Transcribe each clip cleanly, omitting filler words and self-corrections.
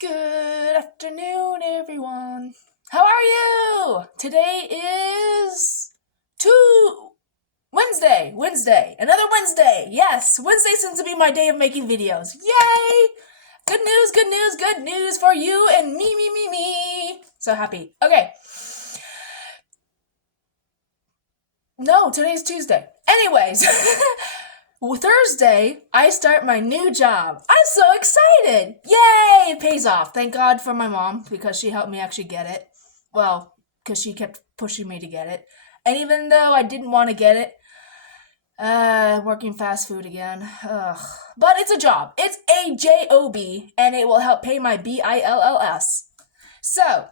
Good afternoon, everyone. How are you? Today is Wednesday. Another Wednesday. Yes, Wednesday seems to be my day of making videos. Yay! Good news for you and me. So happy. Okay. No, today's Tuesday. Anyways, Thursday, I start my new job. I'm so excited! Yay! It pays off. Thank God for my mom because she helped me actually get it. Well, because she kept pushing me to get it. And even though I didn't want to get it, working fast food again. Ugh. But it's a job. It's a job, and it will help pay my bills. So,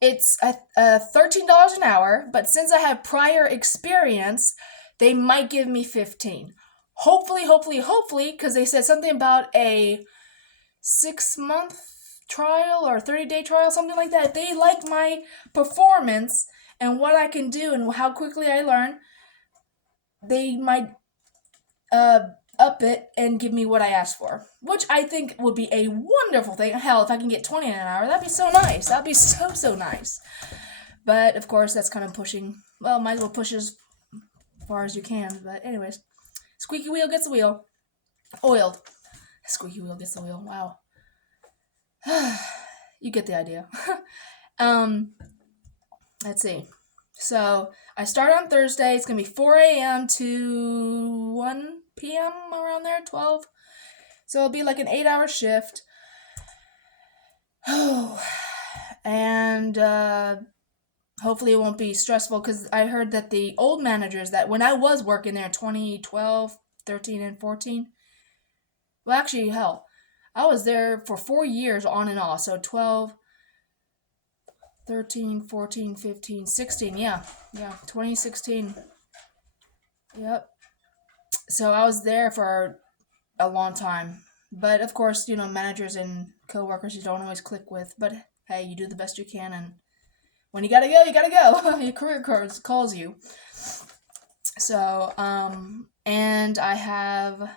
it's $13 an hour, but since I have prior experience, they might give me 15. Hopefully, because they said something about a 6-month trial or 30-day trial, something like that. If they like my performance and what I can do and how quickly I learn, they might up it and give me what I asked for, which I think would be a wonderful thing. Hell, if I can get 20 an hour, that'd be so nice. That'd be so nice. But of course, that's kind of pushing. Well, might as well push as far as you can. But anyways, squeaky wheel gets the wheel oiled. Squeaky wheel gets the wheel. Wow. You get the idea. Let's see. So I start on Thursday. It's gonna be 4 a.m. to 1 p.m. around there, 12. So it'll be like an 8-hour shift. And hopefully it won't be stressful because I heard that the old managers that when I was working there 2012, 13, and 14. Well, actually, hell, I was there for 4 years on and off. So 12, 13, 14, 15, 16. Yeah, 2016. Yep. So I was there for a long time. But of course, managers and coworkers you don't always click with. But hey, you do the best you can, and when you gotta go, you gotta go. Your career calls you. So, and I have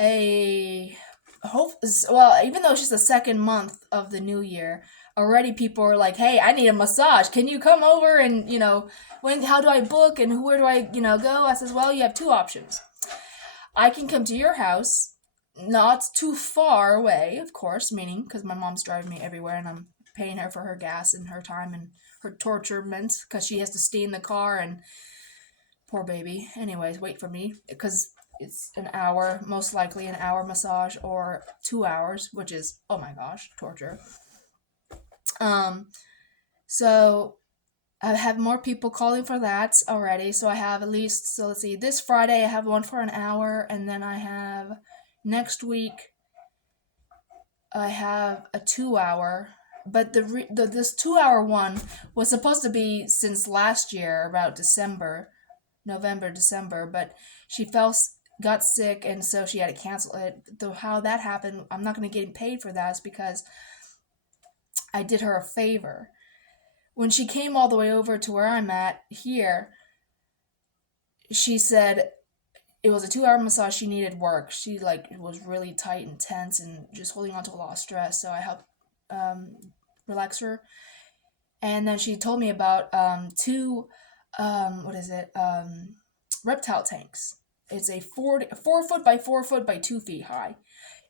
a hope. Well, even though it's just the second month of the new year, already people are like, "Hey, I need a massage. Can you come over and when? How do I book and where do I go?" I says, "Well, you have two options. I can come to your house, not too far away, of course, meaning because my mom's driving me everywhere and I'm paying her for her gas and her time and her torturement because she has to stay in the car and poor baby. Anyways, wait for me because it's an hour, most likely an hour massage or 2 hours, which is, oh my gosh, torture. So I have more people calling for that already. So I have at least, so let's see, this Friday I have one for an hour, and then I have next week I have a 2 hour. But this 2 hour one was supposed to be since last year, about November, December, but she got sick, and so she had to cancel it. Though how that happened, I'm not going to get paid for that. It's because I did her a favor. When she came all the way over to where I'm at here, she said it was a 2 hour massage. She needed work. She was really tight and tense and just holding on to a lot of stress. So I helped relax her. And then she told me about two reptile tanks. It's a 4 foot by 4 foot by 2 feet high.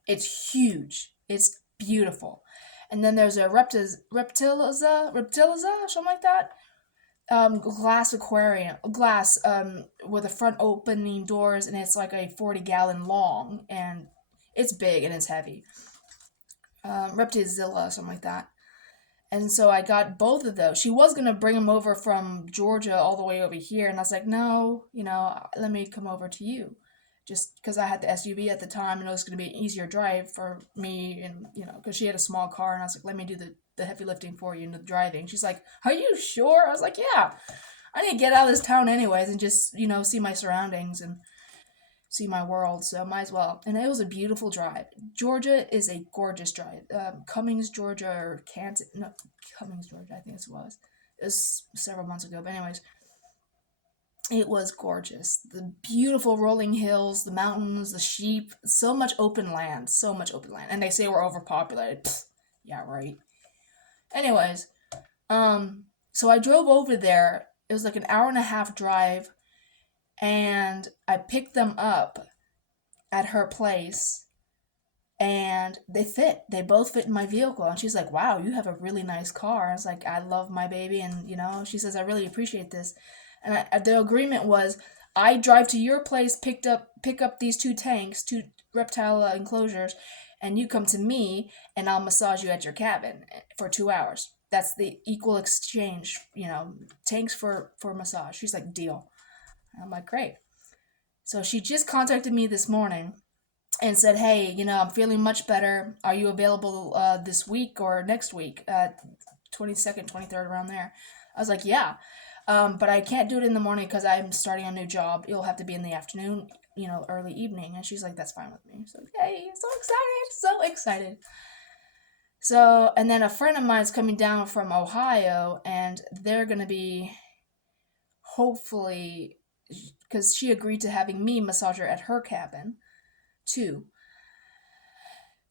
It's huge. It's beautiful. And then there's a reptiliza, something like that. Glass aquarium, glass with the front opening doors, and it's like a 40-gallon long, and it's big and it's heavy. Reptizilla, something like that. And so I got both of those. She was going to bring them over from Georgia all the way over here. And I was like, no, let me come over to you. Just because I had the SUV at the time and it was going to be an easier drive for me. And, because she had a small car. And I was like, let me do the heavy lifting for you and the driving. She's like, are you sure? I was like, yeah. I need to get out of this town anyways and just, see my surroundings and see my world, so might as well. And it was a beautiful drive. Georgia is a gorgeous drive. Cummings, Georgia, or Canton, no, Cummings, Georgia, I think it was. It was several months ago, but anyways. It was gorgeous. The beautiful rolling hills, the mountains, the sheep, so much open land, so much open land. And they say we're overpopulated. Pfft, yeah, right. Anyways, so I drove over there. It was like an hour and a half drive, and I picked them up at her place, and they fit. They both fit in my vehicle. And she's like, "Wow, you have a really nice car." I was like, "I love my baby," and she says, "I really appreciate this." And the agreement was, I drive to your place, pick up these two tanks, two reptile enclosures, and you come to me, and I'll massage you at your cabin for 2 hours. That's the equal exchange, tanks for massage. She's like, "Deal." I'm like, "Great." So she just contacted me this morning and said, "Hey, I'm feeling much better. Are you available this week or next week? 22nd, 23rd, around there." I was like, "Yeah." But I can't do it in the morning because I'm starting a new job. It'll have to be in the afternoon, early evening. And she's like, "That's fine with me." So, yay, so excited, so excited. So, and then a friend of mine is coming down from Ohio, and they're going to be, hopefully, because she agreed to having me massage her at her cabin, too.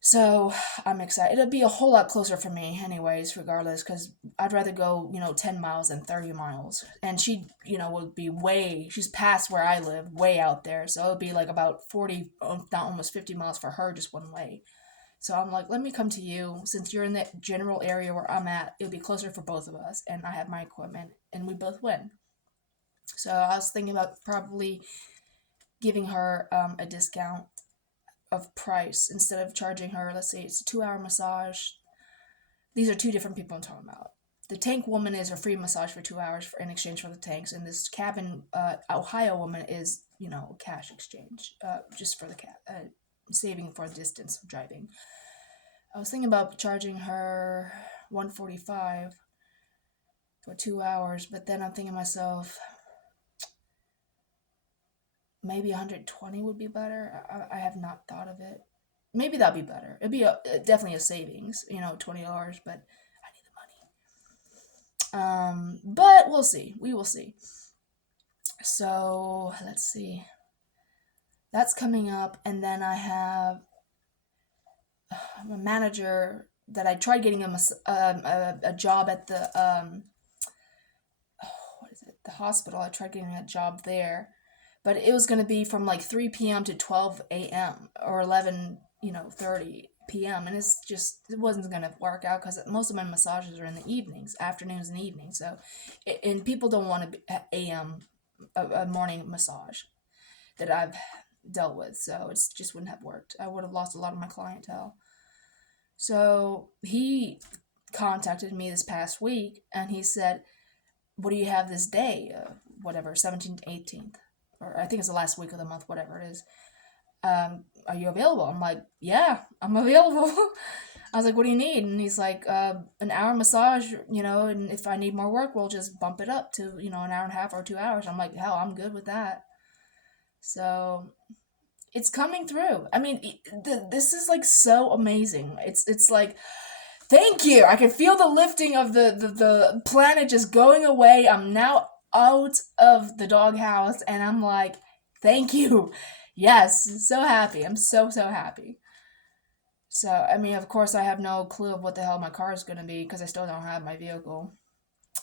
So I'm excited. It'll be a whole lot closer for me, anyways, regardless, because I'd rather go, 10 miles than 30 miles. And she, would be she's past where I live, way out there. So it would be like about 40, not almost 50 miles for her, just one way. So I'm like, let me come to you. Since you're in the general area where I'm at, it'll be closer for both of us. And I have my equipment, and we both win. So I was thinking about probably giving her a discount of price instead of charging her, let's say it's a 2 hour massage. These are two different people I'm talking about. The tank woman is a free massage for 2 hours in exchange for the tanks, and this cabin Ohio woman is, cash exchange, just for the saving for distance of driving. I was thinking about charging her $145 for 2 hours, but then I'm thinking to myself, maybe 120 would be better. I have not thought of it. Maybe that'd be better. It'd be definitely a savings, $20, but I need the money. But we'll see. We will see. So let's see. That's coming up, and then I have a manager that I tried getting him a job at the what is it? The hospital. I tried getting a job there, but it was going to be from like 3 p.m. to 12 a.m. or 11, 30 p.m. And it wasn't going to work out because most of my massages are in the evenings, afternoons and evenings. So, and people don't want a morning massage that I've dealt with. So it just wouldn't have worked. I would have lost a lot of my clientele. So he contacted me this past week, and he said, "What do you have this day? Whatever, 17th, 18th. Or I think it's the last week of the month, whatever it is. Are you available?" I'm like, "Yeah, I'm available." I was like, "What do you need?" And he's like, "An hour massage, and if I need more work, we'll just bump it up to, an hour and a half or 2 hours." I'm like, "Hell, I'm good with that." So it's coming through. I mean, this is like so amazing. It's like, thank you. I can feel the lifting of the planet just going away. I'm now out of the doghouse, and I'm like, thank you. Yes, so happy. I'm so happy. So, I mean, of course, I have no clue of what the hell my car is going to be because I still don't have my vehicle.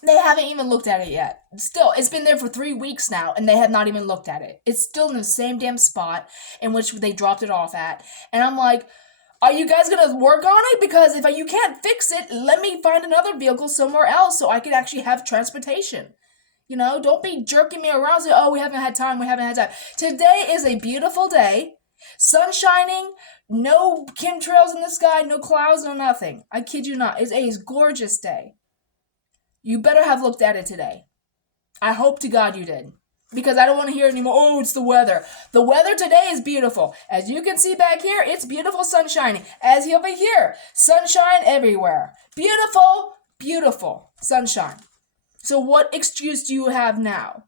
They haven't even looked at it yet. Still, it's been there for 3 weeks now, and they have not even looked at it. It's still in the same damn spot in which they dropped it off at. And I'm like, are you guys going to work on it? Because if you can't fix it, let me find another vehicle somewhere else so I can actually have transportation. Don't be jerking me around saying, "Oh, we haven't had time, we haven't had time." Today is a beautiful day. Sun shining, no chemtrails in the sky, no clouds, no nothing. I kid you not. It's a gorgeous day. You better have looked at it today. I hope to God you did. Because I don't want to hear anymore, "Oh, it's the weather." The weather today is beautiful. As you can see back here, it's beautiful sun shining. As over here, sunshine everywhere. Beautiful, beautiful sunshine. So what excuse do you have now?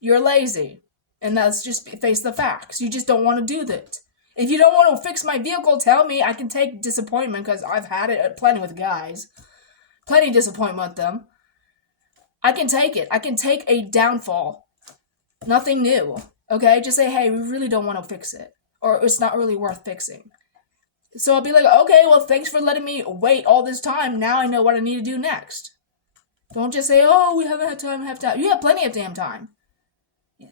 You're lazy. And that's just face the facts. You just don't want to do that. If you don't want to fix my vehicle, tell me. I can take disappointment because I've had it plenty with guys. Plenty of disappointment with them. I can take it. I can take a downfall. Nothing new. Okay, just say, hey, we really don't want to fix it, or it's not really worth fixing. So I'll be like, okay, well, thanks for letting me wait all this time. Now I know what I need to do next. Don't just say, oh, we haven't had time, have time. You have plenty of damn time.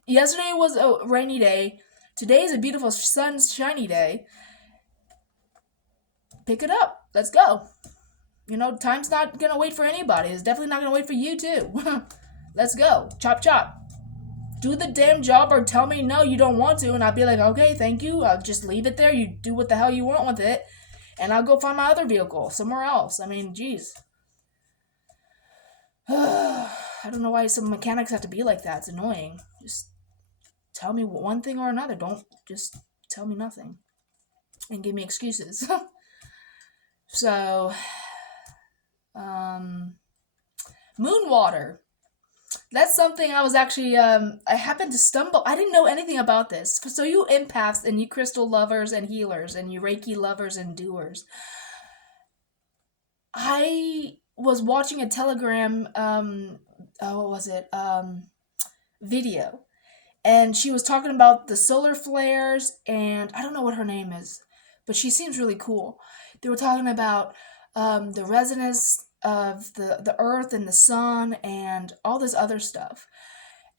Yesterday was a rainy day. Today is a beautiful sunshiny day. Pick it up. Let's go. Time's not gonna wait for anybody. It's definitely not gonna wait for you too. Let's go. Chop chop. Do the damn job or tell me no, you don't want to, and I'll be like, okay, thank you. I'll just leave it there. You do what the hell you want with it, and I'll go find my other vehicle somewhere else. I mean, jeez. I don't know why some mechanics have to be like that. It's annoying. Just tell me one thing or another. Don't just tell me nothing and give me excuses. So, moon water. That's something I was actually, I happened to stumble. I didn't know anything about this. So, you empaths and you crystal lovers and healers and you Reiki lovers and doers, I was watching a Telegram, what was it? Video. And she was talking about the solar flares, and I don't know what her name is, but she seems really cool. They were talking about the resonance of the earth and the sun and all this other stuff.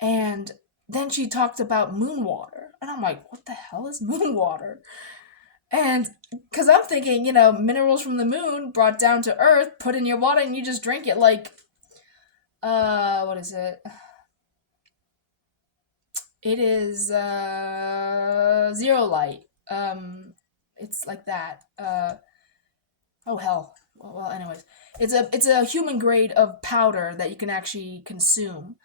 And then she talked about moon water. And I'm like, what the hell is moon water? And because I'm thinking, minerals from the moon brought down to earth, put in your water, and you just drink it like, what is it? It is Zero Light. It's like that. Oh hell. Well, anyways, it's a human grade of powder that you can actually consume,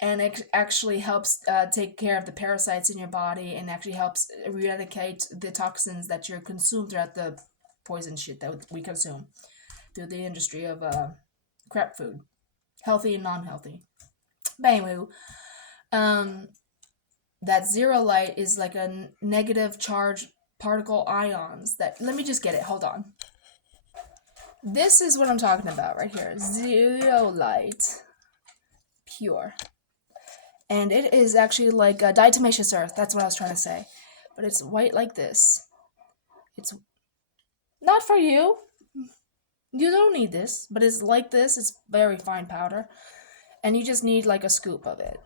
and it actually helps take care of the parasites in your body, and actually helps eradicate the toxins that you consume throughout the poison shit that we consume through the industry of crap food, healthy and non-healthy. But anyway, that Zero Light is like a negative charge particle ions that, let me just get it, hold on. This is what I'm talking about right here. Zero Light Pure. And it is actually like a diatomaceous earth. That's what I was trying to say. But it's white like this. It's not for you. You don't need this. But it's like this. It's very fine powder. And you just need like a scoop of it.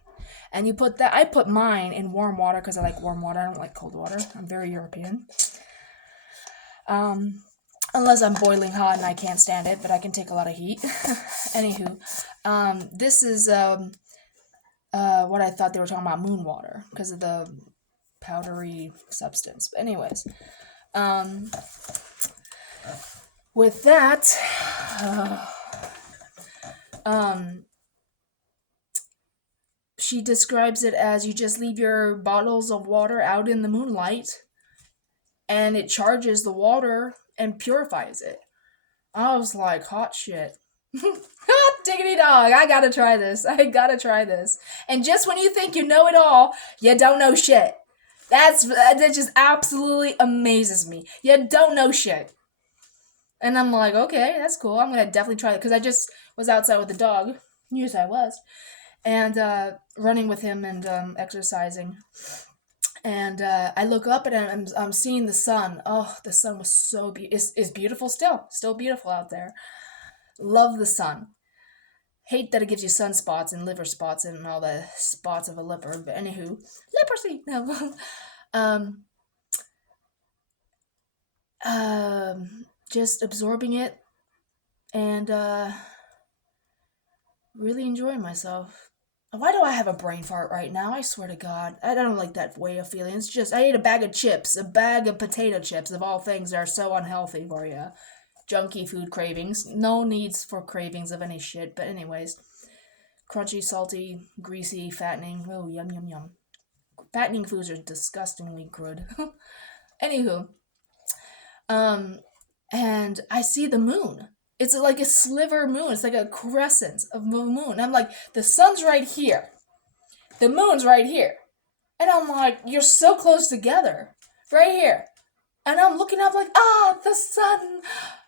And you put that, I put mine in warm water because I like warm water. I don't like cold water. I'm very European. Unless I'm boiling hot and I can't stand it, but I can take a lot of heat. Anywho, this is what I thought they were talking about, moon water, because of the powdery substance. But anyways, with that, she describes it as you just leave your bottles of water out in the moonlight, and it charges the water and purifies it. I was like, hot shit. Diggity dog, I gotta try this. And just when you think you know it all, you don't know shit. That just absolutely amazes me. You don't know shit. And I'm like, okay, that's cool. I'm gonna definitely try it, because I just was outside with the dog. Yes, I was. And running with him and exercising. And I look up and I'm seeing the sun. Oh, the sun was so beautiful. It's beautiful still beautiful out there. Love the sun. Hate that it gives you sunspots and liver spots and all the spots of a liver. But anywho, leprosy. No. Just absorbing it and really enjoying myself. Why do I have a brain fart right now? I swear to God. I don't like that way of feeling. It's just, I ate a bag of chips, a bag of potato chips, of all things that are so unhealthy for you. Junky food cravings. No needs for cravings of any shit, but anyways. Crunchy, salty, greasy, fattening. Oh, yum, yum, yum. Fattening foods are disgustingly good. Anywho. And I see the moon. It's like a sliver moon. It's like a crescent of the moon. I'm like, the sun's right here. The moon's right here. And I'm like, you're so close together. Right here. And I'm looking up like, the sun.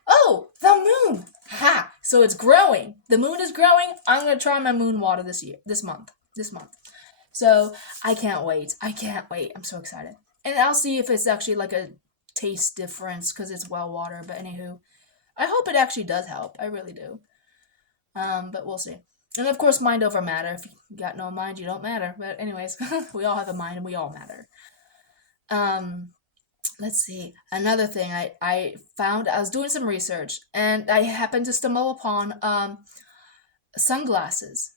Oh, the moon. Ha! So it's growing. The moon is growing. I'm going to try my moon water this month. So I can't wait. I can't wait. I'm so excited. And I'll see if it's actually like a taste difference because it's well water. But anywho, I hope it actually does help. I really do. But we'll see. And of course, mind over matter. If you got no mind, you don't matter. But anyways, we all have a mind and we all matter. Um, let's see. Another thing I found, I was doing some research and I happened to stumble upon sunglasses.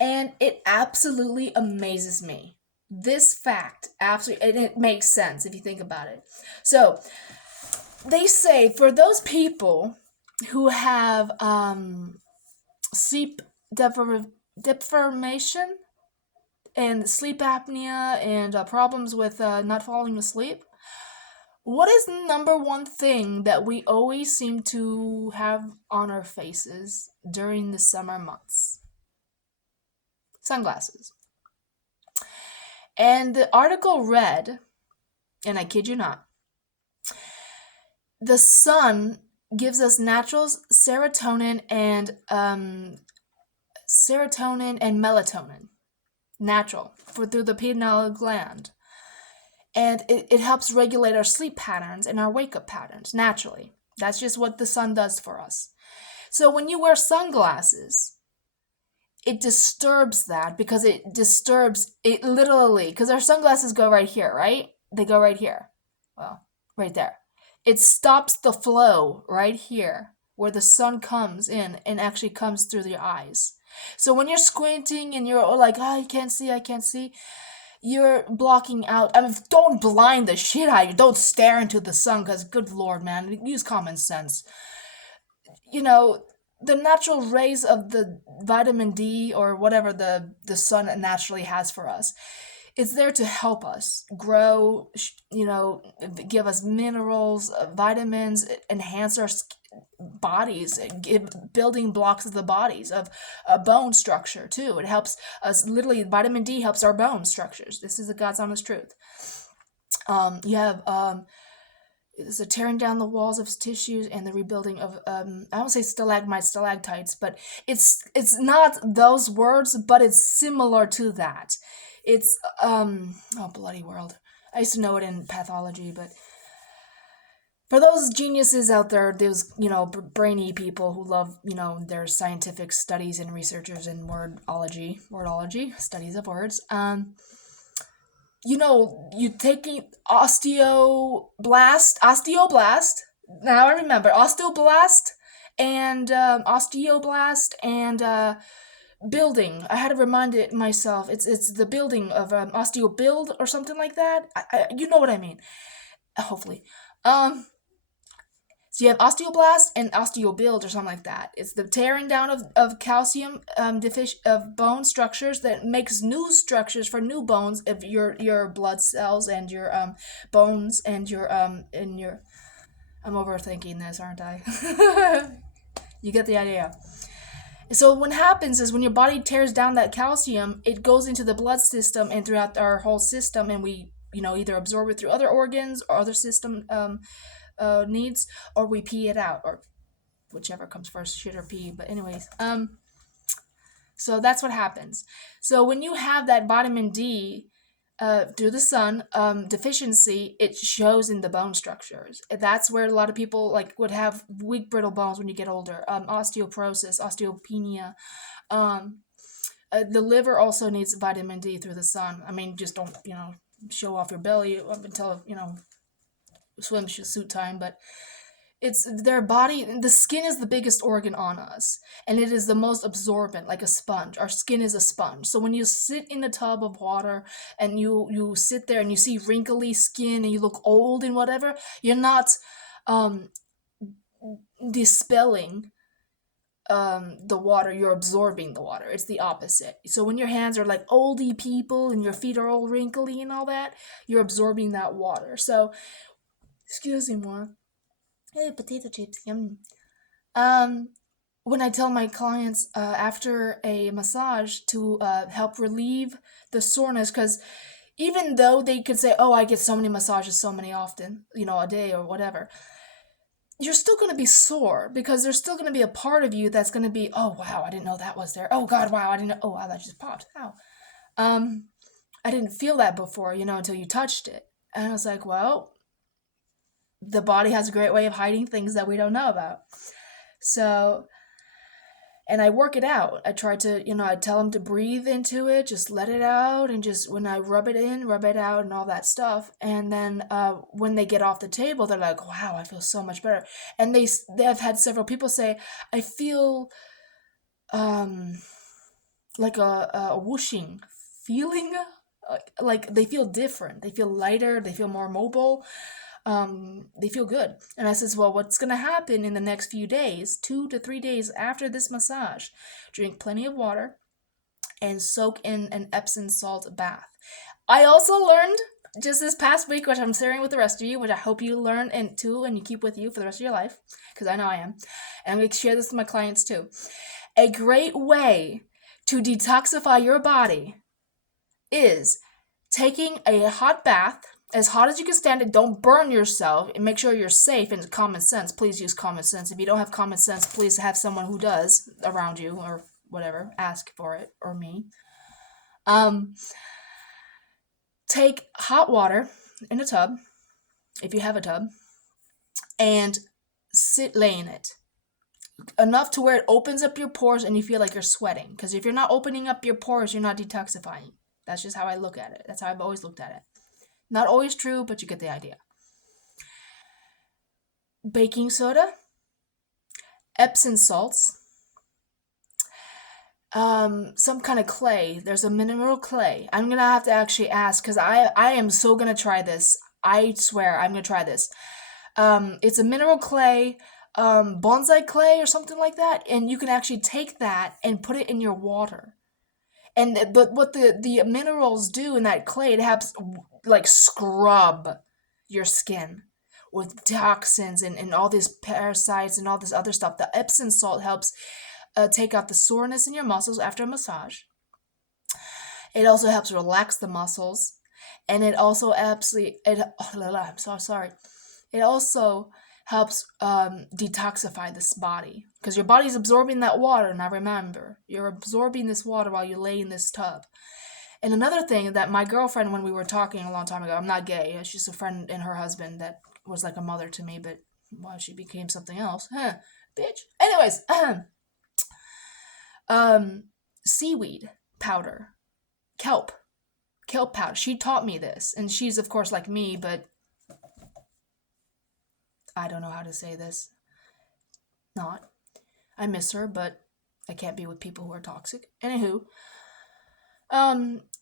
And it absolutely amazes me. This fact absolutely, and it makes sense if you think about it. So they say for those people who have sleep deprivation and sleep apnea and problems with not falling asleep, what is the number one thing that we always seem to have on our faces during the summer months? Sunglasses. And the article read, and I kid you not, the sun gives us natural serotonin and melatonin, natural for through the pineal gland, and it helps regulate our sleep patterns and our wake up patterns naturally. That's just what the sun does for us. So when you wear sunglasses, it disturbs that because it disturbs it literally because our sunglasses go right here, right? They go right here. Well, right there. It stops the flow right here where the sun comes in and actually comes through your eyes. So when you're squinting and you're like, oh, I can't see, you're blocking out. I mean, don't blind the shit out of you. Don't stare into the sun because, good lord, man, use common sense. You know, the natural rays of the vitamin D or whatever the sun naturally has for us, it's there to help us grow, give us minerals, vitamins, enhance our bodies, building blocks of the bodies of a bone structure too. It helps us literally. Vitamin D helps our bone structures. This is the God's honest truth. You have it's a tearing down the walls of tissues and the rebuilding of I don't say stalagmites, stalactites, but it's not those words, but it's similar to that. It's oh bloody world. I used to know it in pathology, but for those geniuses out there, those brainy people who love their scientific studies and researchers in wordology, studies of words. You taking osteoblast. Now I remember osteoblast and building. I had to remind it myself. It's the building of osteobuild or something like that. You know what I mean. Hopefully. So you have osteoblast and osteobuild or something like that. It's the tearing down of calcium of bone structures that makes new structures for new bones of your blood cells and your bones and your I'm overthinking this, aren't I? You get the idea. So what happens is when your body tears down that calcium, it goes into the blood system and throughout our whole system, and we either absorb it through other organs or other system needs, or we pee it out, or whichever comes first, shit or pee. But anyways, so that's what happens. So when you have that vitamin D through the sun deficiency, it shows in the bone structures. That's where a lot of people would have weak, brittle bones when you get older. Osteoporosis, osteopenia. The liver also needs vitamin D through the sun. I mean, just don't show off your belly up until swimsuit time, but it's their body. The skin is the biggest organ on us, and it is the most absorbent, like a sponge. Our skin is a sponge. So when you sit in a tub of water and you sit there and you see wrinkly skin and you look old and whatever, you're not dispelling the water, you're absorbing the water. It's the opposite. So when your hands are like oldie people and your feet are all wrinkly and all that, you're absorbing that water. So excuse me more. Hey, potato chips, yum. When I tell my clients after a massage to help relieve the soreness, because even though they could say, oh, I get so many massages so many often, a day or whatever, you're still going to be sore because there's still going to be a part of you that's going to be, oh, wow, I didn't know that was there. Oh, God, wow, I didn't know. Oh, wow, that just popped. Ow. I didn't feel that before, until you touched it. And I was like, well, the body has a great way of hiding things that we don't know about. So, and I work it out. I try to, I tell them to breathe into it, just let it out, and just when I rub it in, rub it out, and all that stuff. And then when they get off the table, they're like, "Wow, I feel so much better." And they've had several people say, "I feel um like a whooshing feeling." Like they feel different. They feel lighter. They feel more mobile. They feel good. And I says, well, what's going to happen in the next few days, 2 to 3 days after this massage? Drink plenty of water and soak in an Epsom salt bath. I also learned just this past week, which I'm sharing with the rest of you, which I hope you learn and too, and you keep with you for the rest of your life, because I know I am. And I'm going to share this with my clients too. A great way to detoxify your body is taking a hot bath, as hot as you can stand it. Don't burn yourself, and make sure you're safe, and common sense. Please use common sense. If you don't have common sense, please have someone who does around you, or whatever. Ask for it, or me. Take hot water in a tub, if you have a tub, and lay in it. Enough to where it opens up your pores and you feel like you're sweating. Because if you're not opening up your pores, you're not detoxifying. That's just how I look at it. That's how I've always looked at it. Not always true, but you get the idea. Baking soda, Epsom salts, some kind of clay. There's a mineral clay. I'm gonna have to actually ask, because I am so gonna try this. I swear I'm gonna try this. It's a mineral clay, bonsai clay or something like that, and you can actually take that and put it in your water. And but what the minerals do in that clay, it helps like scrub your skin with toxins and all these parasites and all this other stuff. The Epsom salt helps take out the soreness in your muscles after a massage. It also helps relax the muscles, and it also I'm so sorry. It also helps detoxify this body, because your body's absorbing that water. Now remember, you're absorbing this water while you lay in this tub. And another thing that my girlfriend, when we were talking a long time ago, I'm not gay, she's a friend, and her husband that was like a mother to me, but she became something else. Bitch. Anyways, seaweed powder, kelp powder. She taught me this, and she's of course like me, but I don't know how to say this. Not. I miss her, but I can't be with people who are toxic. Anywho,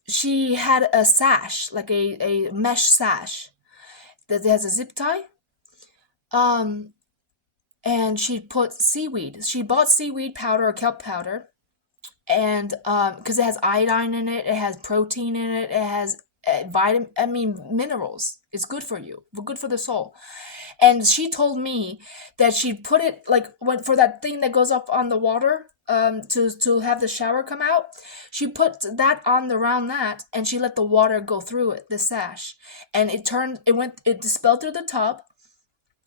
she had a sash, like a mesh sash that has a zip tie. And she put seaweed. She bought seaweed powder or kelp powder, and because it has iodine in it, it has protein in it, it has minerals. It's good for you, good for the soul. And she told me that she put it like for that thing that goes up on the water, to have the shower come out. She put that on around that, and she let the water go through it, the sash, and it dispelled through the tub,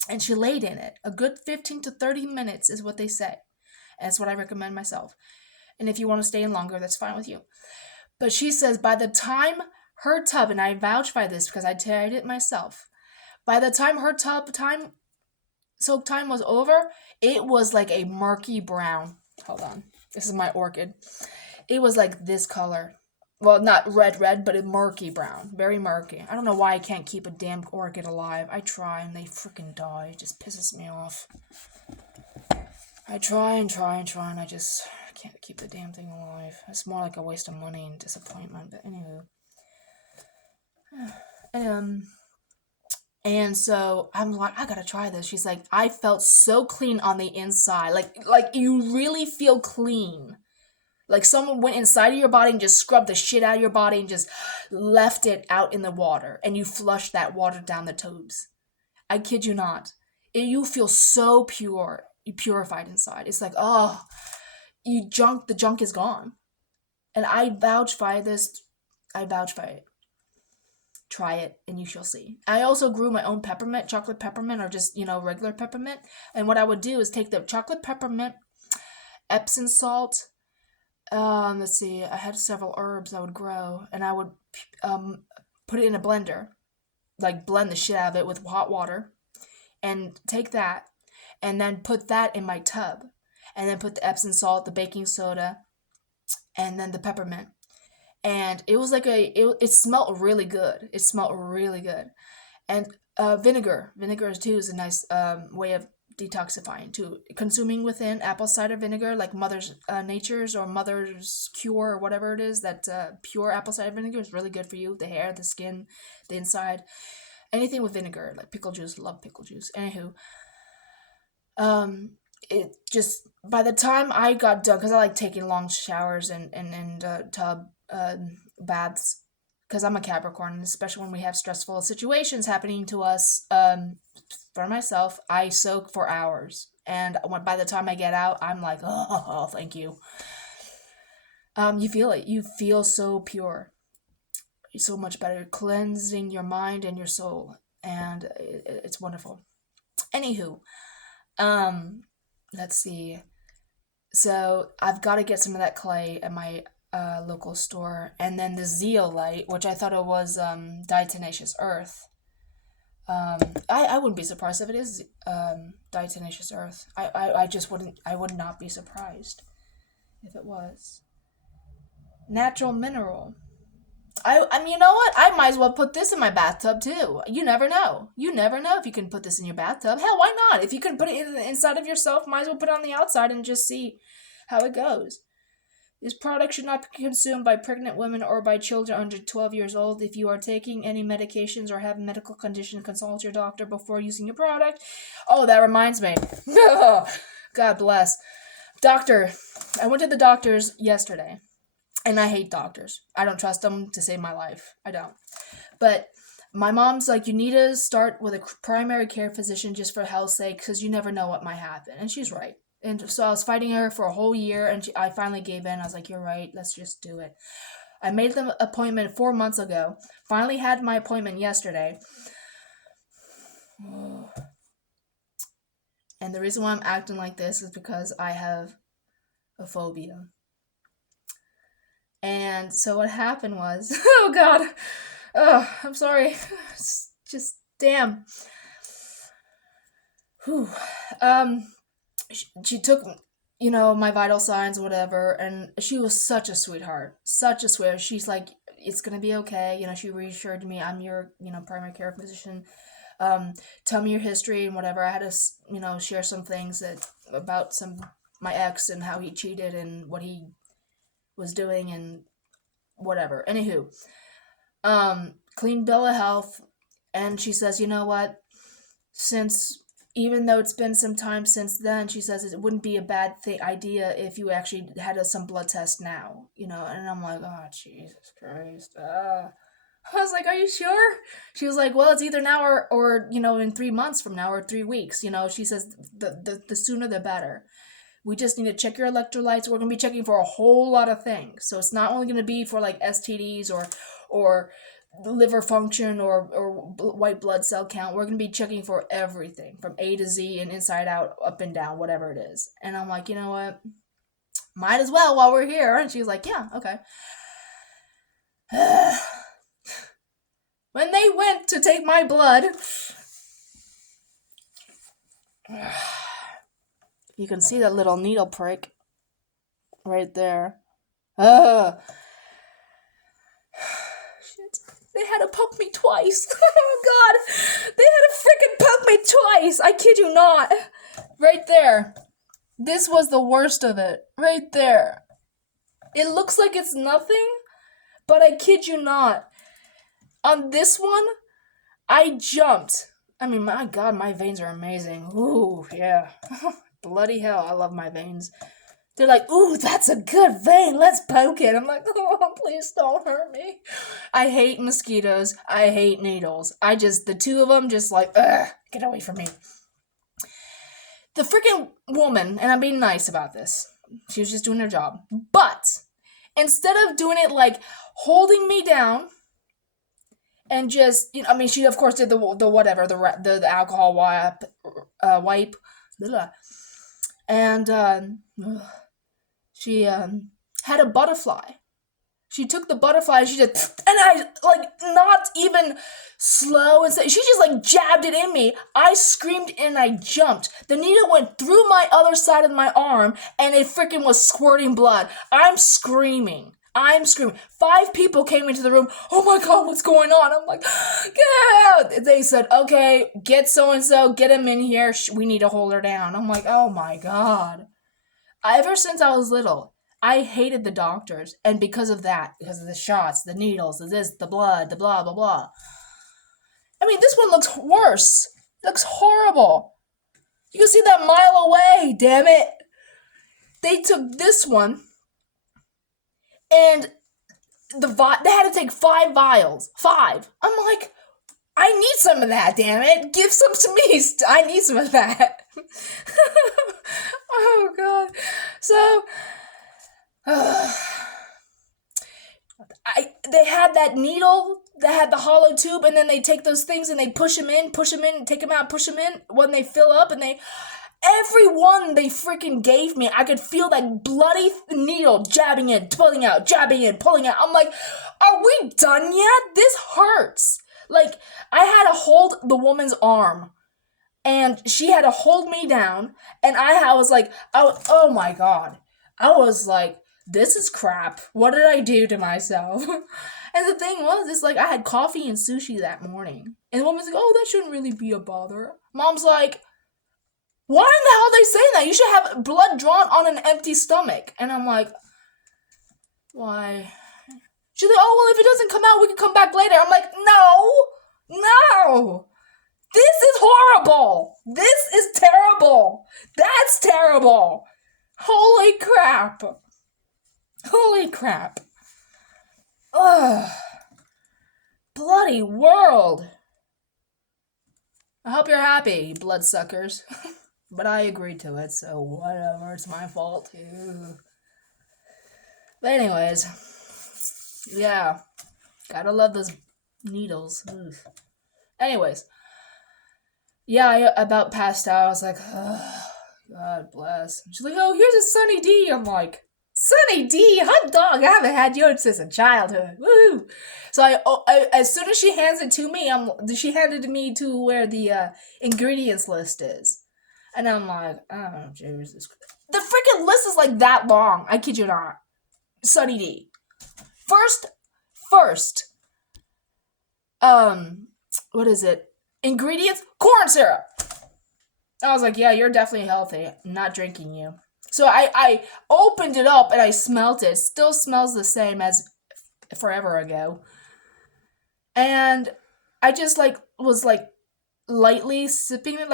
and she laid in it a good 15 to 30 minutes is what they say. And that's what I recommend myself. And if you want to stay in longer, that's fine with you. But she says by the time her tub, and I vouch by this because I tried it myself, by the time her soak time was over, it was like a murky brown. Hold on. This is my orchid. It was like this color. Well, not red, but a murky brown. Very murky. I don't know why I can't keep a damn orchid alive. I try and they freaking die. It just pisses me off. I try and I just can't keep the damn thing alive. It's more like a waste of money and disappointment. But anywho. And so I'm like, I gotta try this. She's like, I felt so clean on the inside. Like you really feel clean. Like someone went inside of your body and just scrubbed the shit out of your body and just left it out in the water. And you flushed that water down the tubes. I kid you not. You feel so pure. You purified inside. It's like, oh, the junk is gone. And I vouch by this. I vouch by it. Try it and you shall see. I also grew my own peppermint, chocolate peppermint, or just, regular peppermint. And what I would do is take the chocolate peppermint, Epsom salt, let's see, I had several herbs I would grow, and I would um, put it in a blender, like blend the shit out of it with hot water, and take that, and then put that in my tub, and then put the Epsom salt, the baking soda, and then the peppermint. And it was like it smelled really good. It smelled really good. And vinegar too is a nice way of detoxifying too. Consuming within apple cider vinegar, like Mother's Nature's or Mother's Cure or whatever it is, that pure apple cider vinegar is really good for you. The hair, the skin, the inside, anything with vinegar, like pickle juice. Love pickle juice. Anywho, um, it just by the time I got done, because I like taking long showers and tub baths, because I'm a Capricorn, and especially when we have stressful situations happening to us. For myself, I soak for hours, and by the time I get out, I'm like, oh, thank you. You feel it. You feel so pure, so much better, cleansing your mind and your soul, and it's wonderful. Anywho, um, let's see. So I've got to get some of that clay at my local store, and then the zeolite, which I thought it was diatomaceous earth. I wouldn't be surprised if it is diatomaceous earth. I just wouldn't. I would not be surprised if it was natural mineral. I mean, you know what? I might as well put this in my bathtub too. You never know. You never know if you can put this in your bathtub. Hell, why not? If you can put it inside of yourself, might as well put it on the outside and just see how it goes. This product should not be consumed by pregnant women or by children under 12 years old. If you are taking any medications or have a medical condition, consult your doctor before using your product. Oh, that reminds me. God bless. Doctor. I went to the doctor's yesterday. And I hate doctors. I don't trust them to save my life. I don't. But my mom's like, you need to start with a primary care physician just for health's sake, because you never know what might happen. And she's right. And so I was fighting her for a whole year, and I finally gave in. I was like, you're right. Let's just do it. I made the appointment 4 months ago. Finally had my appointment yesterday. And the reason why I'm acting like this is because I have a phobia. And so what happened was, oh God, oh, I'm sorry. Just damn. Whew. She took, my vital signs, whatever, and she was such a sweetheart, such a sweetheart. She's like, it's gonna be okay. She reassured me, I'm your, primary care physician. Tell me your history and whatever. I had to, share some things about my ex and how he cheated and what he was doing and whatever. Anywho, clean bill of health, and she says, you know what? Since even though it's been some time since then, she says it wouldn't be a bad idea if you actually had some blood test now, And I'm like, oh Jesus Christ. I was like, are you sure? She was like, well, it's either now or in 3 months from now or 3 weeks. She says the sooner the better. We just need to check your electrolytes. We're going to be checking for a whole lot of things. So it's not only going to be for like STDs or liver function or white blood cell count. We're going to be checking for everything from A to Z and inside out, up and down, whatever it is. And I'm like, you know what? Might as well while we're here. And she's like, yeah, okay. When they went to take my blood, you can see that little needle prick right there. Shit. They had to poke me twice. Oh God. They had to freaking poke me twice. I kid you not. Right there. This was the worst of it. Right there. It looks like it's nothing, but I kid you not. On this one, I jumped. I mean, my God, my veins are amazing. Ooh, yeah. Bloody hell, I love my veins. They're like, ooh, that's a good vein. Let's poke it. I'm like, oh, please don't hurt me. I hate mosquitoes. I hate needles. The two of them just like, ugh, get away from me. The freaking woman, and I'm being nice about this, she was just doing her job. But instead of doing it like holding me down and just, she of course did the whatever, the alcohol wipe, blah. And she had a butterfly. She took the butterfly and she just, and I, like, not even slow and she just, like, jabbed it in me. I screamed and I jumped. The needle went through my other side of my arm and it freaking was squirting blood. I'm screaming. 5 people came into the room. Oh my God, what's going on? I'm like, get out. They said, okay, get so-and-so, get him in here. We need to hold her down. I'm like, oh my God. Ever since I was little, I hated the doctors. And because of that, because of the shots, the needles, the blood, the blah, blah, blah. I mean, this one looks worse. It looks horrible. You can see that mile away, damn it. They took this one. And they had to take 5 vials. 5. I'm like, I need some of that, damn it. Give some to me. I need some of that. Oh, God. So, they had that needle that had the hollow tube, and then they take those things and they push them in, take them out, push them in when they fill up, and every one they freaking gave me, I could feel that bloody needle jabbing in, pulling out, jabbing in, pulling out. I'm like, are we done yet? This hurts. Like, I had to hold the woman's arm, and she had to hold me down, and I was like, oh my God. I was like, this is crap. What did I do to myself? And the thing was, it's like, I had coffee and sushi that morning, and the woman's like, oh, that shouldn't really be a bother. Mom's like, why in the hell are they saying that? You should have blood drawn on an empty stomach. And I'm like, why? She's like, oh, well, if it doesn't come out, we can come back later. I'm like, no. This is horrible. This is terrible. That's terrible. Holy crap. Ugh. Bloody world. I hope you're happy, bloodsuckers. But I agreed to it, so whatever, it's my fault too. But anyways, yeah, gotta love those needles. Ugh. Anyways, yeah, I about passed out. I was like, oh, God bless. She's like, oh, here's a Sunny D. I'm like, Sunny D, hot dog. I haven't had yours since a childhood. Woo! So I as soon as she hands it to me, she handed me to where the ingredients list is. And I'm like, oh, Jesus. The freaking list is like that long. I kid you not. Sunny D. First, what is it? Ingredients? Corn syrup. I was like, yeah, you're definitely healthy. I'm not drinking you. So I opened it up and I smelt it. It still smells the same as forever ago. And I just was lightly sipping it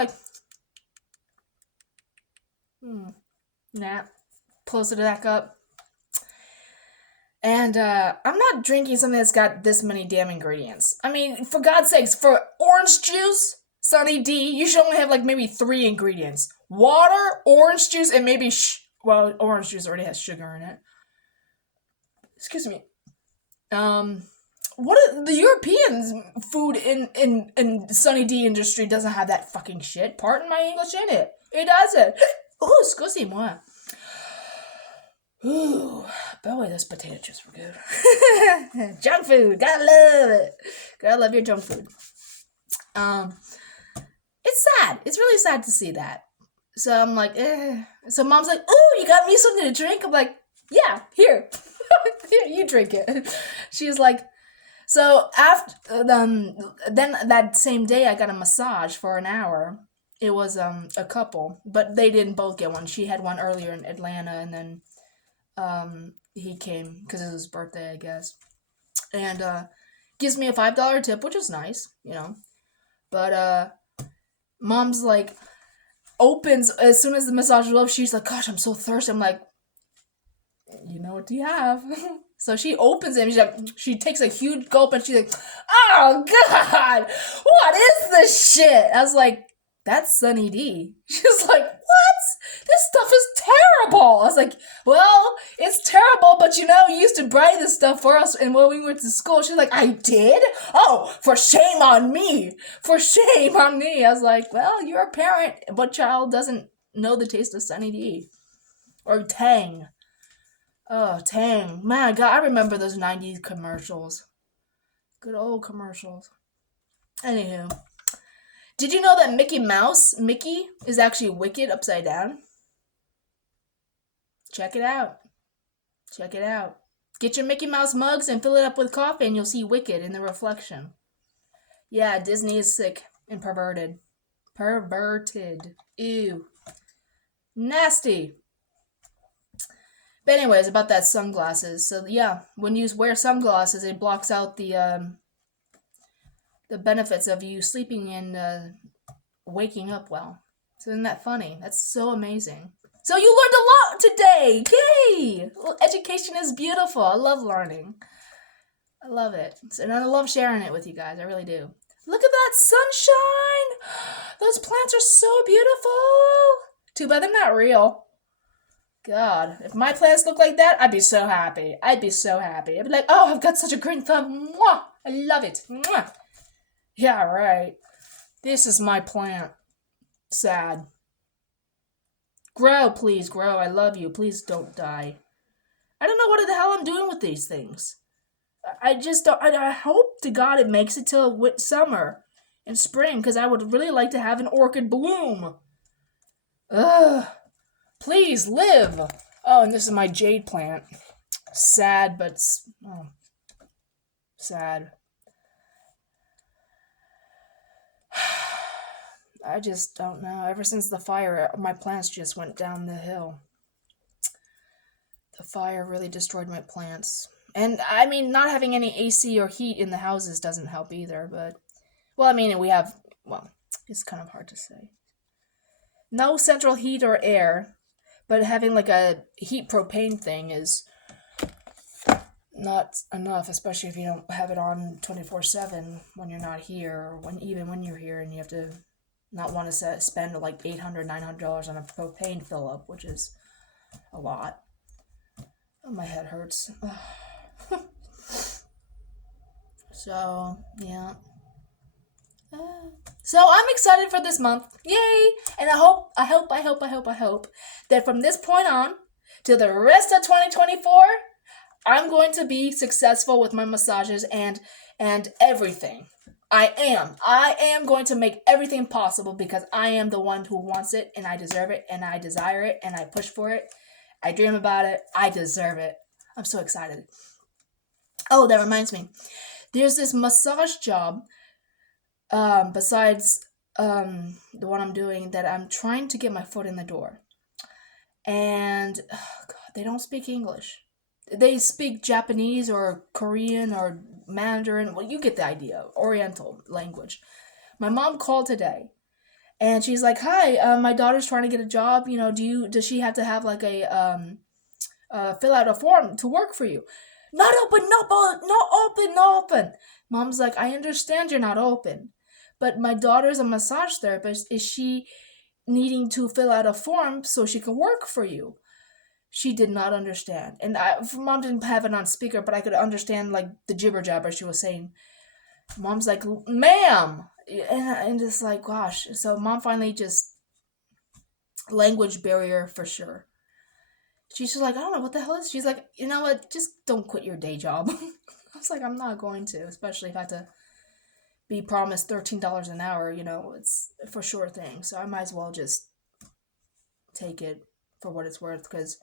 nah. Close it back up. And I'm not drinking something that's got this many damn ingredients. I mean, for God's sakes, for orange juice, Sunny D, you should only have maybe 3 ingredients. Water, orange juice, and maybe orange juice already has sugar in it. Excuse me. What the European food in Sunny D industry doesn't have that fucking shit. Pardon my English in it. It doesn't. Oh, excusez-moi. Ooh, boy, those potato chips were good. Junk food, gotta love it. Gotta love your junk food. It's sad. It's really sad to see that. So I'm like, eh. So Mom's like, ooh, you got me something to drink? I'm like, yeah, here. Here, you drink it. She's like, so after then that same day I got a massage for an hour. It was a couple, but they didn't both get one. She had one earlier in Atlanta, and then he came because it was his birthday, I guess, and gives me a $5 tip, which is nice, But Mom's like opens as soon as the massage was over. She's like, "Gosh, I'm so thirsty." I'm like, what do you have? So she opens it and she takes a huge gulp and she's like, oh God, what is this shit? I was like, that's Sunny D. She's like, what? This stuff is terrible. I was like, well, it's terrible, but you used to buy this stuff for us and when we went to school. She's like, I did? Oh, for shame on me. For shame on me. I was like, well, you're a parent. What child doesn't know the taste of Sunny D? Or Tang? Oh, Tang. My God, I remember those 90s commercials. Good old commercials. Anywho, did you know that Mickey, is actually Wicked upside down? Check it out. Check it out. Get your Mickey Mouse mugs and fill it up with coffee, and you'll see Wicked in the reflection. Yeah, Disney is sick and perverted. Perverted. Ew. Nasty. But anyways, about that sunglasses. So yeah, when you wear sunglasses, it blocks out the benefits of you sleeping and waking up well. So isn't that funny? That's so amazing. So you learned a lot today. Yay! Well, education is beautiful. I love learning. I love it. And I love sharing it with you guys. I really do. Look at that sunshine! Those plants are so beautiful! Too bad they're not real. God, if my plants looked like that, I'd be so happy. I'd be so happy. I'd be like, oh, I've got such a green thumb. Mwah! I love it. Mwah! Yeah, right. This is my plant. Sad. Grow, please, grow. I love you. Please don't die. I don't know what the hell I'm doing with these things. I just don't. I hope to God it makes it till summer and spring, because I would really like to have an orchid bloom. Ugh. Please live. Oh, and this is my jade plant. Sad, but sad. I just don't know. Ever since the fire, my plants just went down the hill. The fire really destroyed my plants. And I mean, not having any AC or heat in the houses doesn't help either, but well, I mean, we have, well, it's kind of hard to say. No central heat or air, but having like a heat propane thing is not enough, especially if you don't have it on 24/7 when you're not here, or even when you're here and you have to not want to spend like $800, $900 on a propane fill up, which is a lot. Oh, my head hurts. So, yeah. So I'm excited for this month. Yay! And I hope that from this point on to the rest of 2024, I'm going to be successful with my massages and everything. I am going to make everything possible, because I am the one who wants it, and I deserve it, and I desire it, and I push for it. I dream about it. I deserve it. I'm so excited. Oh, that reminds me. There's this massage job, besides the one I'm doing, that I'm trying to get my foot in the door. And God, they don't speak English. They speak Japanese or Korean or Mandarin. Well, you get the idea. Oriental language. My mom called today, and she's like, "Hi, my daughter's trying to get a job. You know, does she have to have like a fill out a form to work for you?" Not open, not open. Mom's like, "I understand you're not open, but my daughter's a massage therapist. Is she needing to fill out a form so she can work for you?" She did not understand. And Mom didn't have it on speaker, but I could understand like the jibber jabber she was saying. Mom's like, "Ma'am." And it's like, gosh. So Mom finally just, language barrier for sure. She's just like, "I don't know what the hell is." She's like, "You know what? Just don't quit your day job." I was like, "I'm not going to, especially if I have to be promised $13 an hour. You know, it's for sure thing. So I might as well just take it for what it's worth, because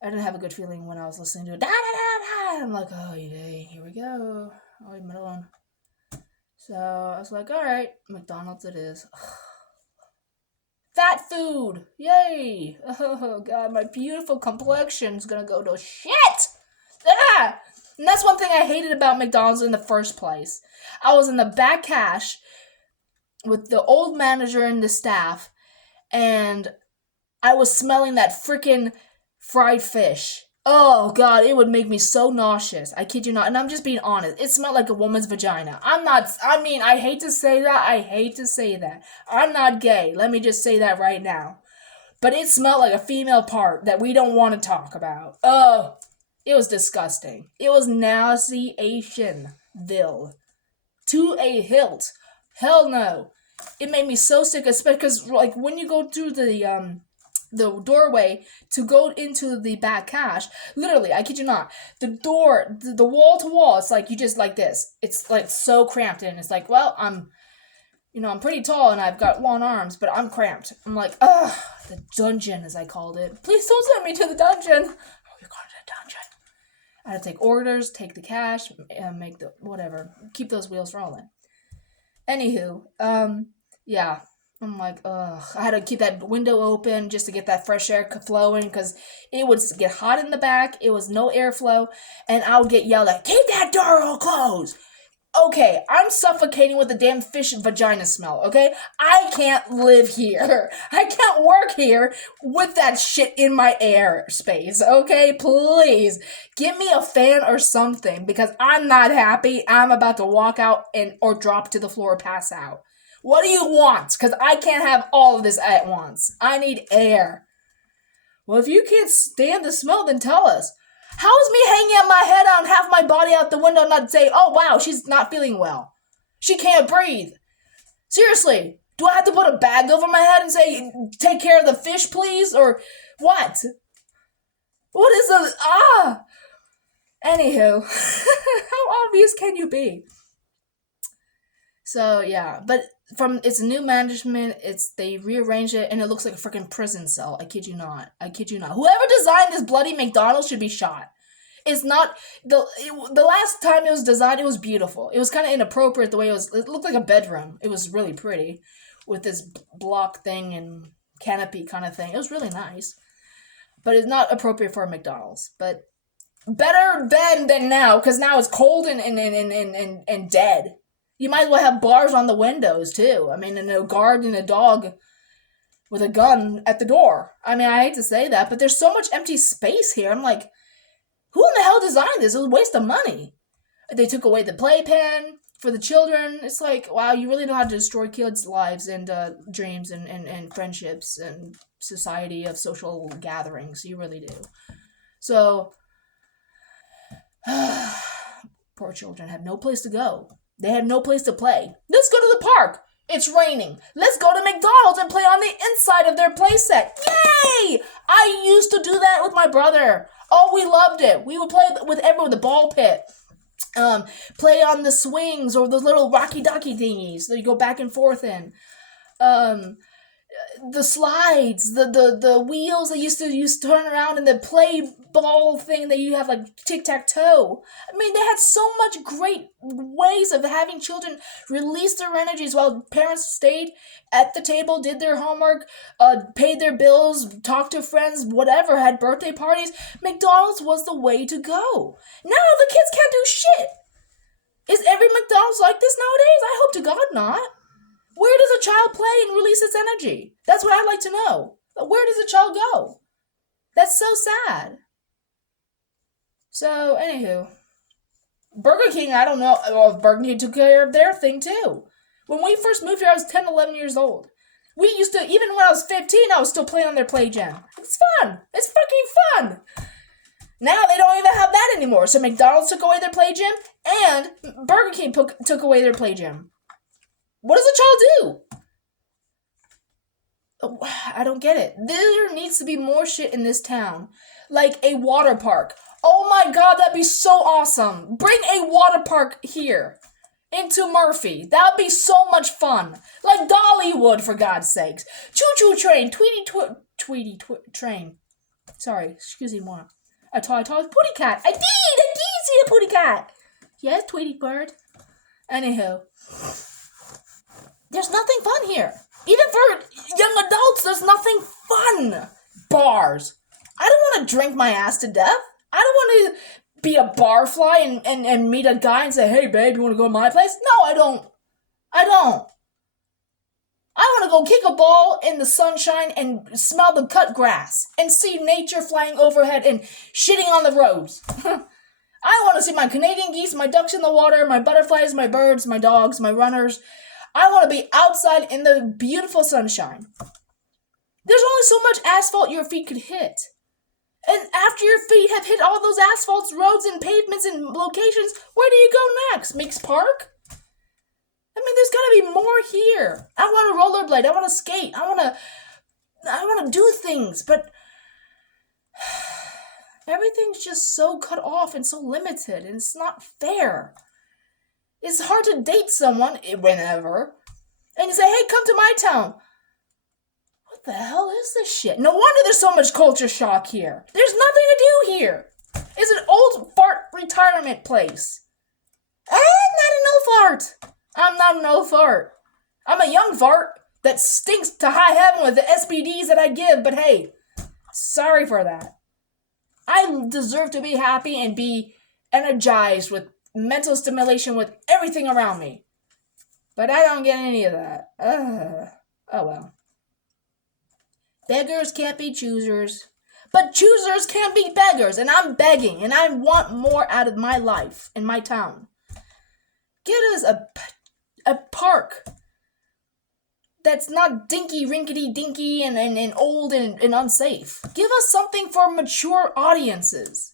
I didn't have a good feeling when I was listening to it. Da, da, da, da. I'm like, oh, yay, here we go. I'll leave it alone. So I was like, all right, McDonald's it is. Fat food! Yay! Oh, God, my beautiful complexion's gonna go to shit! Ah! And that's one thing I hated about McDonald's in the first place. I was in the back cash with the old manager and the staff, and I was smelling that freaking fried fish. Oh, God, it would make me so nauseous. I kid you not. And I'm just being honest. It smelled like a woman's vagina. I hate to say that. I'm not gay. Let me just say that right now. But it smelled like a female part that we don't want to talk about. Oh, it was disgusting. It was nauseationville. To a hilt. Hell no. It made me so sick, especially because, like, when you go through the the doorway to go into the back cache. Literally, I kid you not, the door, the wall to wall, it's like you just like this. It's like so cramped in. It's like, well, I'm pretty tall and I've got long arms, but I'm cramped. I'm like, ugh, the dungeon, as I called it. Please don't send me to the dungeon. Oh, you're going to the dungeon. I had to take orders, take the cash, make the whatever, keep those wheels rolling. Anywho, yeah, I'm like, ugh. I had to keep that window open just to get that fresh air flowing because it would get hot in the back. It was no airflow, and I would get yelled at, keep that door closed. Okay, I'm suffocating with the damn fish vagina smell, okay? I can't live here. I can't work here with that shit in my airspace, okay? Please, give me a fan or something because I'm not happy. I'm about to walk out or drop to the floor or pass out. What do you want? Because I can't have all of this at once. I need air. Well, if you can't stand the smell, then tell us. How is me hanging out my head on half my body out the window not say, oh, wow, she's not feeling well. She can't breathe. Seriously, do I have to put a bag over my head and say, take care of the fish, please? Or what? What is the... Anywho, how obvious can you be? So, yeah, but it's new management, they rearranged it, and it looks like a freaking prison cell. I kid you not. Whoever designed this bloody McDonald's should be shot. It's not, the last time it was designed, it was beautiful. It was kind of inappropriate the way it looked like a bedroom. It was really pretty, with this block thing and canopy kind of thing. It was really nice. But it's not appropriate for a McDonald's. But better then than now, because now it's cold and dead. You might as well have bars on the windows, too. I mean, and a guard and a dog with a gun at the door. I mean, I hate to say that, but there's so much empty space here. I'm like, who in the hell designed this? It was a waste of money. They took away the playpen for the children. It's like, wow, you really know how to destroy kids' lives and dreams and friendships and society of social gatherings. You really do. So, poor children have no place to go. They have no place to play. Let's go to the park. It's raining. Let's go to McDonald's and play on the inside of their playset. Yay! I used to do that with my brother. Oh, we loved it. We would play with everyone, the ball pit. Play on the swings or those little rocky docky thingies that you go back and forth in. The slides, the wheels that used to turn around and the play ball thing that you have like tic-tac-toe. I mean, they had so much great ways of having children release their energies while parents stayed at the table, did their homework, paid their bills, talked to friends, whatever, had birthday parties. McDonald's was the way to go. Now the kids can't do shit. Is every McDonald's like this nowadays? I hope to God not. Where does a child play and release its energy? That's what I'd like to know. Where does a child go? That's so sad. So, anywho, Burger King, I don't know. Well, Burger King took care of their thing, too. When we first moved here, I was 10, 11 years old. We used to, even when I was 15, I was still playing on their Play Gym. It's fun. It's fucking fun. Now they don't even have that anymore. So McDonald's took away their Play Gym, and Burger King took away their Play Gym. What does a child do? I don't get it. There needs to be more shit in this town. Like a water park. Oh my god, that'd be so awesome. Bring a water park here. Into Murphy. That'd be so much fun. Like Dollywood, for God's sakes. Choo-choo train. Tweety train. Sorry, excuse me more. I talked putty cat. I did see a putty cat. Yes, Tweety bird. Anywho. There's nothing fun here. Even for young adults, there's nothing fun. Bars. I don't want to drink my ass to death. I don't want to be a barfly and meet a guy and say, hey, babe, you want to go to my place? No, I don't. I want to go kick a ball in the sunshine and smell the cut grass and see nature flying overhead and shitting on the roads. I want to see my Canadian geese, my ducks in the water, my butterflies, my birds, my dogs, my runners. I want to be outside in the beautiful sunshine. There's only so much asphalt your feet could hit. And after your feet have hit all those asphalts, roads, and pavements and locations, where do you go next? Mix Park? I mean, there's got to be more here. I want to rollerblade. I want to skate. I want to I want to do things, but everything's just so cut off and so limited, and it's not fair. It's hard to date someone whenever, and you say, hey, come to my town. What the hell is this shit? No wonder there's so much culture shock here. There's nothing to do here. It's an old fart retirement place. I'm not an old fart. I'm not an old fart. I'm a young fart that stinks to high heaven with the SPDs that I give, but hey, sorry for that. I deserve to be happy and be energized with mental stimulation with everything around me. But I don't get any of that. Oh well. Beggars can't be choosers. But choosers can't be beggars, and I'm begging, and I want more out of my life in my town. Get us a park that's not dinky, rinkety, dinky, and old and unsafe. Give us something for mature audiences.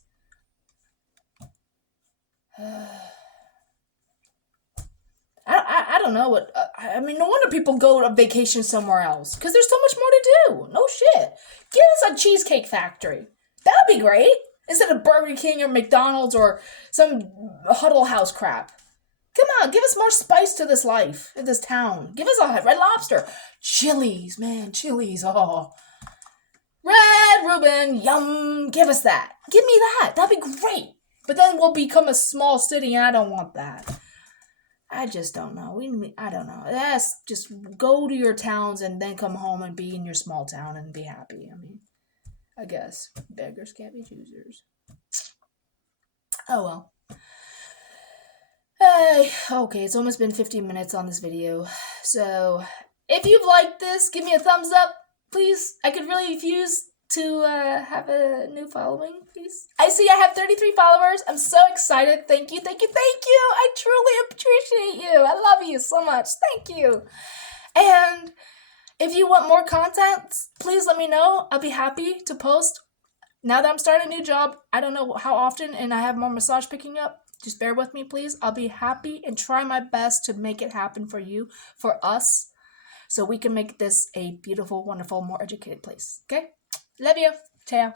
I don't know what. I mean, no wonder people go on vacation somewhere else because there's so much more to do. No shit. Give us a cheesecake factory. That would be great. Instead of Burger King or McDonald's or some Huddle House crap. Come on, give us more spice to this life, in this town. Give us a Red Lobster. Chili's, man, Chili's. Oh. Red Reuben, yum. Give us that. Give me that. That'd be great. But then we'll become a small city, and I don't want that. I just don't know. I don't know. That's just go to your towns and then come home and be in your small town and be happy. I mean, I guess beggars can't be choosers. Oh well. Okay, it's almost been 15 minutes on this video. So, if you've liked this, give me a thumbs up, please. I could really use to have a new following, please. I see I have 33 followers. I'm so excited. Thank you, thank you, thank you. I truly appreciate you. I love you so much. Thank you. And if you want more content, please let me know. I'll be happy to post. Now that I'm starting a new job, I don't know how often, and I have more massage picking up. Just bear with me, please. I'll be happy and try my best to make it happen for you, for us, so we can make this a beautiful, wonderful, more educated place. Okay? Love you. Ciao.